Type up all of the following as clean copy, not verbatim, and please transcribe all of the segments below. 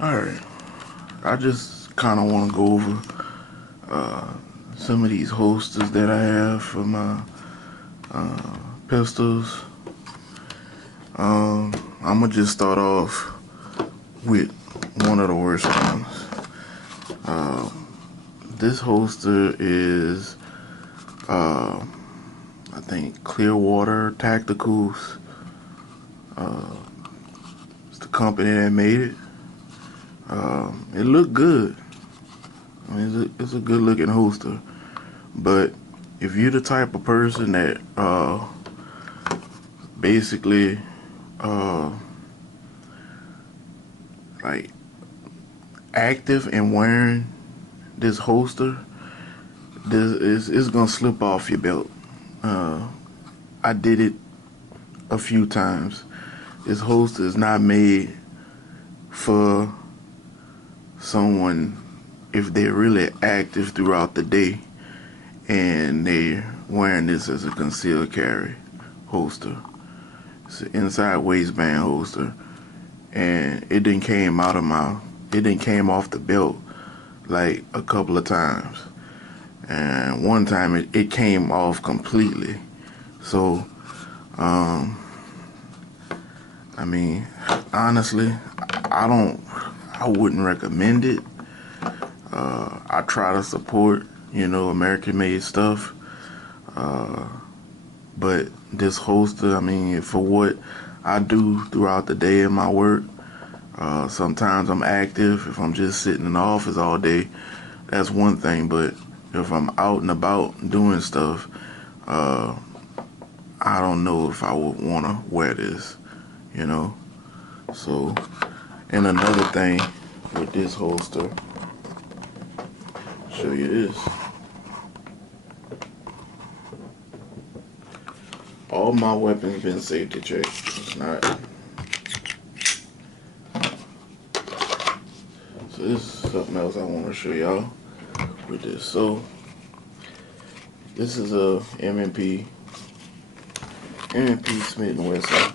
Alright, I just kind of want to go over some of these holsters that I have for my pistols. I'm gonna just start off with one of the worst ones. This holster is, I think, Clearwater Tacticals. It's the company that made it. It looked good. I mean, it's a good looking holster. But if you're the type of person that basically like active and wearing this holster, this is gonna slip off your belt. I did it a few times. This holster is not made for someone if they're really active throughout the day and they're wearing this as a concealed carry holster. It's an inside waistband holster, and it didn't came off the belt like a couple of times, and one time it came off completely. So I mean, honestly, I wouldn't recommend it. I try to support, American made stuff. But this holster, I mean, for what I do throughout the day in my work, sometimes I'm active. If I'm just sitting in the office all day, that's one thing. But if I'm out and about doing stuff, I don't know if I would want to wear this, you know. So, and another thing with this holster, show you this. All my weapons been safety checked. It's not. So this is something else I want to show y'all with this. So this is a M&P Smith & Wesson.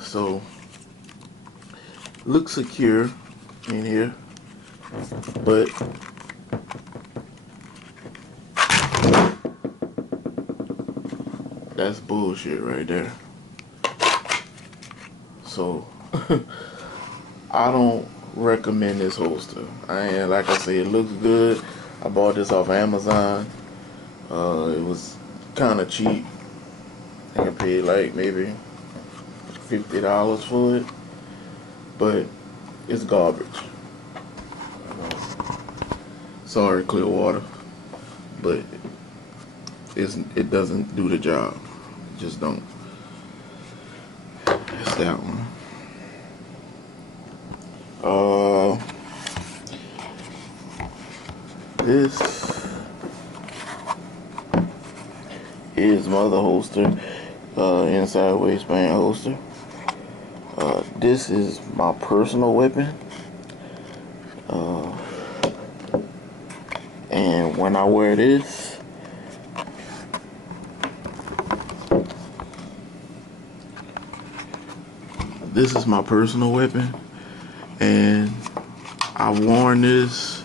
So looks secure in here, but that's bullshit right there. So I don't recommend this holster. Like I say, it looks good. I bought this off Amazon. It was kind of cheap. I think I paid like maybe $50 for it, but it's garbage. Sorry, Clearwater, but it doesn't do the job. It just don't. It's that one. This is my other holster, inside waistband holster. This is my personal weapon. And when I wear this, this is my personal weapon, and I've worn this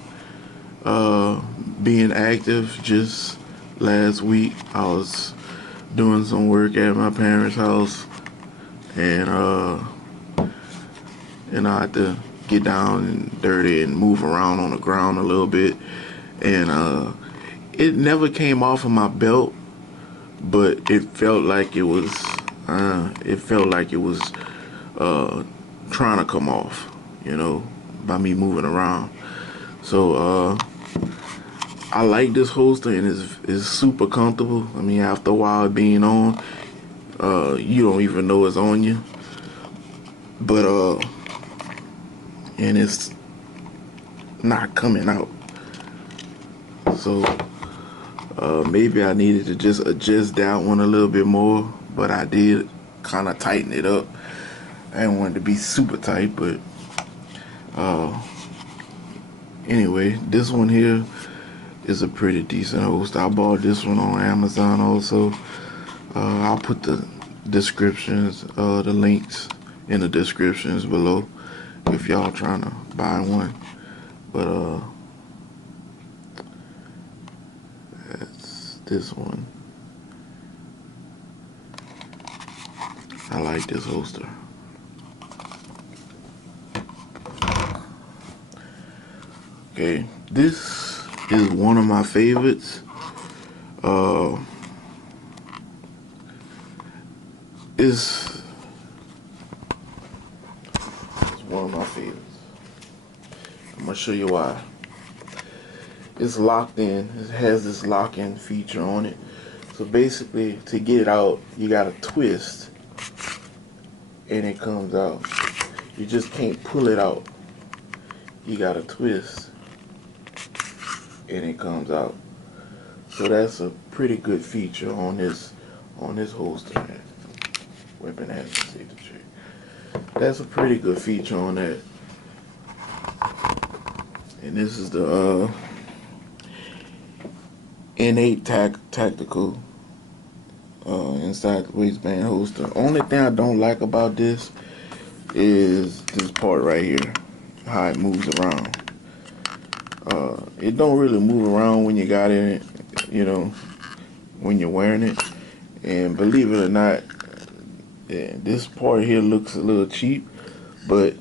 being active. Just last week I was doing some work at my parents' house, and I had to get down and dirty and move around on the ground a little bit, and it never came off of my belt, but it felt like it was trying to come off, by me moving around. So I like this holster, and it's super comfortable. I mean, after a while being on, you don't even know it's on you. But and it's not coming out. So maybe I needed to just adjust that one a little bit more, but I did kind of tighten it up. I didn't want it to be super tight, but anyway, this one here is a pretty decent holster. I bought this one on Amazon also. I'll put the descriptions, the links in the descriptions below if y'all trying to buy one. But that's this one. I like this holster. Okay, this is one of my favorites. It's one of my favorites. I'm gonna show you why. It's locked in. It has this lock-in feature on it. So basically, to get it out, you gotta twist, and it comes out. You just can't pull it out. You gotta twist, and it comes out. So that's a pretty good feature on this holster. Weapon has a safety tray. That's a pretty good feature on that. And this is the N8 tactical inside the waistband holster. Only thing I don't like about this is this part right here, how it moves around. It don't really move around when you got it, you know, when you're wearing it. And believe it or not, yeah, this part here looks a little cheap, but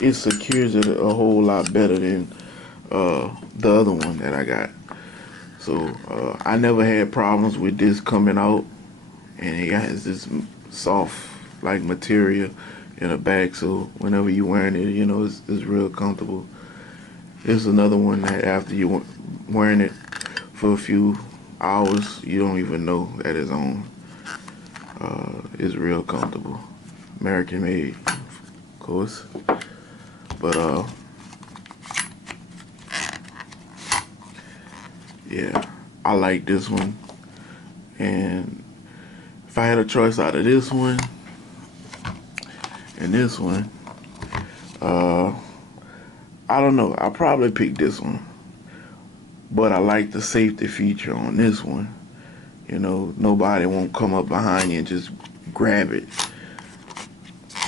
it secures it a whole lot better than the other one that I got. So I never had problems with this coming out, and it has this soft like material in the back, so whenever you're wearing it, you know, it's real comfortable. It's another one that after you're wearing it for a few hours, you don't even know that it's on. It's real comfortable. American made, of course. But yeah, I like this one. And if I had a choice out of this one and this one, I don't know. I'll probably pick this one. But I like the safety feature on this one. You know, nobody won't come up behind you and just grab it.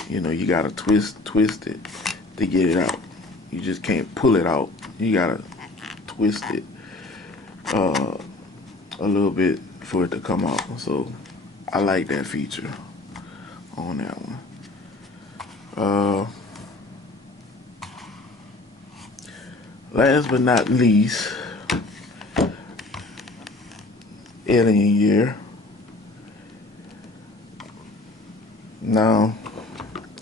You know, you gotta twist it to get it out. You just can't pull it out. You gotta twist it a little bit for it to come out. So I like that feature on that one. Last but not least, Alien Gear. Now,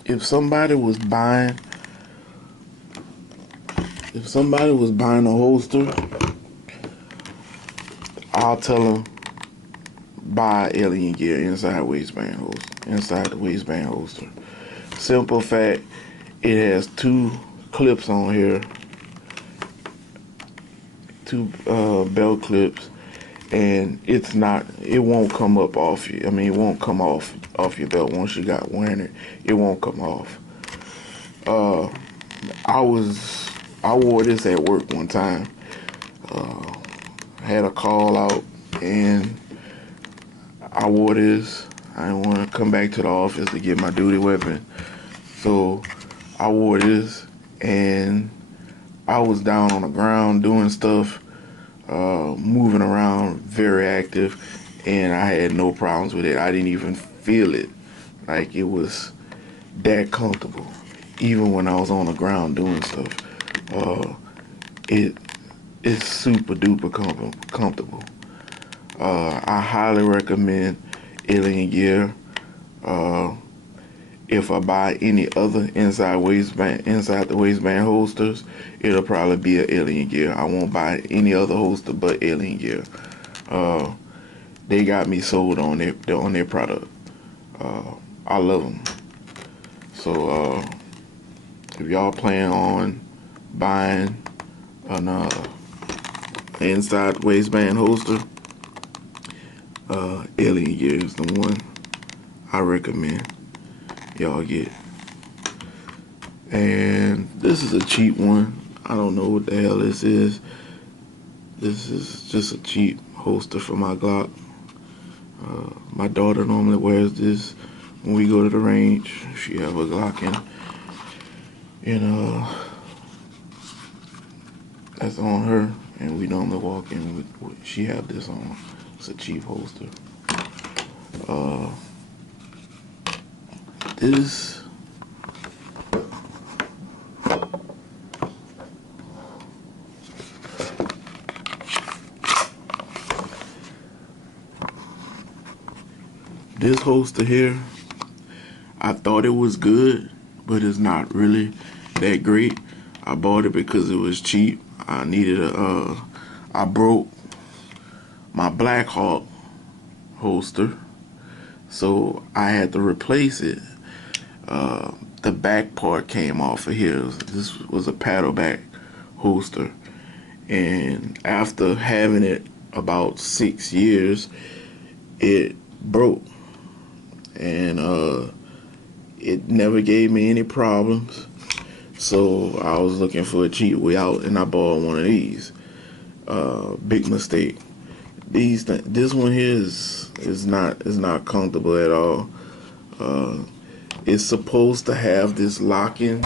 if somebody was buying a holster, I'll tell them buy Alien Gear inside the waistband holster. Simple fact, it has two clips on here, two belt clips, and it won't come up off you. I mean, it won't come off your belt once you got wearing it. It won't come off. I wore this at work one time. Had a call out and I wore this. I didn't want to come back to the office to get my duty weapon, so I wore this, and I was down on the ground doing stuff, moving around, very active, and I had no problems with it. I didn't even feel it. Like, it was that comfortable, even when I was on the ground doing stuff. It's super duper comfortable. I highly recommend Alien Gear. If I buy any other inside the waistband holsters, it'll probably be an Alien Gear. I won't buy any other holster but Alien Gear. They got me sold on their product. I love them. So if y'all plan on buying an inside waistband holster, Alien Gear is the one I recommend y'all get. And this is a cheap one. I don't know what the hell this is. This is just a cheap holster for my Glock. My daughter normally wears this when we go to the range, she have a Glock and that's on her, and we normally walk in with she have this on. It's a cheap holster. This holster here, I thought it was good, but it's not really that great. I bought it because it was cheap. I needed I broke my Black Hawk holster, so I had to replace it. The back part came off of here. This was a paddle back holster, and after having it about 6 years, it broke, and it never gave me any problems. So I was looking for a cheap way out, and I bought one of these. Big mistake. This one here is not comfortable at all. It's supposed to have this locking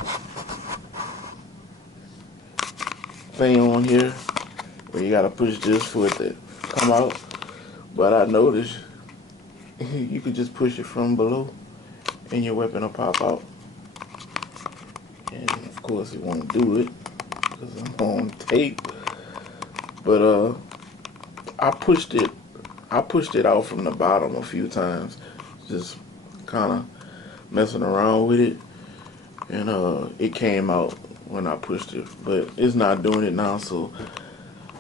thing on here where you gotta push this for it to come out. But I noticed you could just push it from below and your weapon will pop out. And of course it won't do it because I'm on tape. But I pushed it out from the bottom a few times, just kind of messing around with it, and it came out when I pushed it, but it's not doing it now, so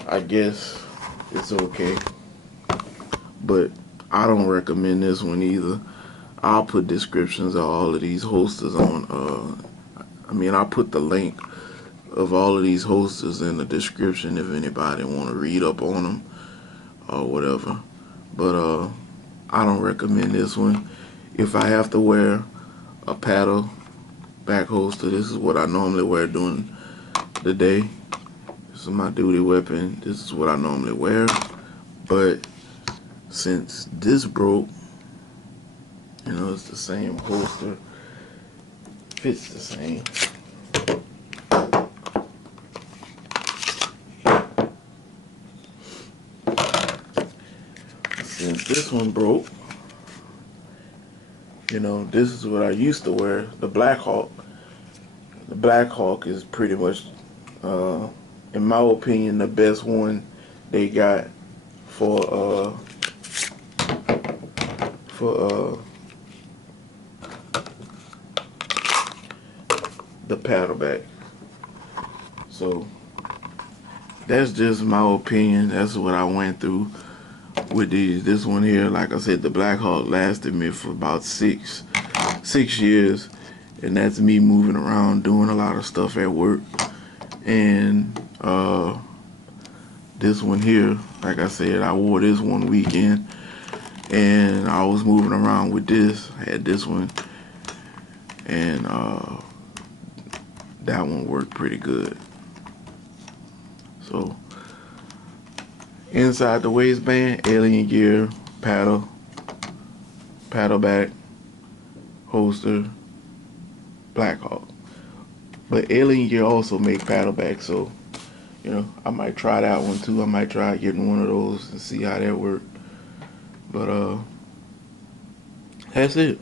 I guess it's okay. But I don't recommend this one either. I'll put descriptions of all of these holsters on I'll put the link of all of these holsters in the description if anybody want to read up on them or whatever. But I don't recommend this one. If I have to wear a paddle back holster, this is what I normally wear during the day. This is my duty weapon. This is what I normally wear. But since this broke, it's the same holster, fits the same. Since this one broke, this is what I used to wear, the Black Hawk. The Black Hawk is pretty much, in my opinion, the best one they got for the paddle back. So that's just my opinion. That's what I went through with these. This one here, like I said, the Black Hawk lasted me for about six years, and that's me moving around doing a lot of stuff at work. And this one here, like I said, I wore this one weekend, and I was moving around with this. I had this one, and that one worked pretty good. So inside the waistband, Alien Gear, paddle back, holster, Black Hawk. But Alien Gear also make paddle back, so I might try that one too. I might try getting one of those and see how that works. But that's it.